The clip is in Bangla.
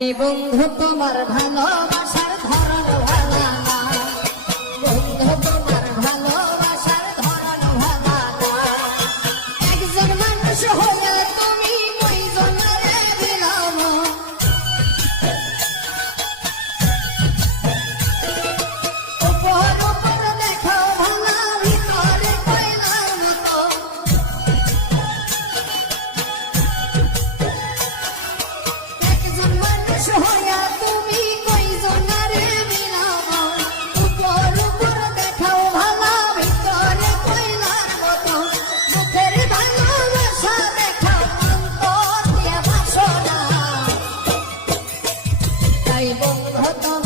বন্ধু তোমার ভালোবাসার ধরন ভালো না, বন্ধু তোমার ভালোবাসার ধরন ভালো না। একজন মানুষ হলে তুমি কয়জনরে বিলাম, উপর উপর দেখো ভালো ভিতরে কয়লার মতো। একজন মানুষ হইয়া তুমি কয়জনরে বিলাম, উপর উপর দেখাও ভালো ভিতরে কয়লার মতো। মুখের ভালোবাসা দেখাও অন্তর দিয়ে বাসনা, তাই বন্ধু তোমার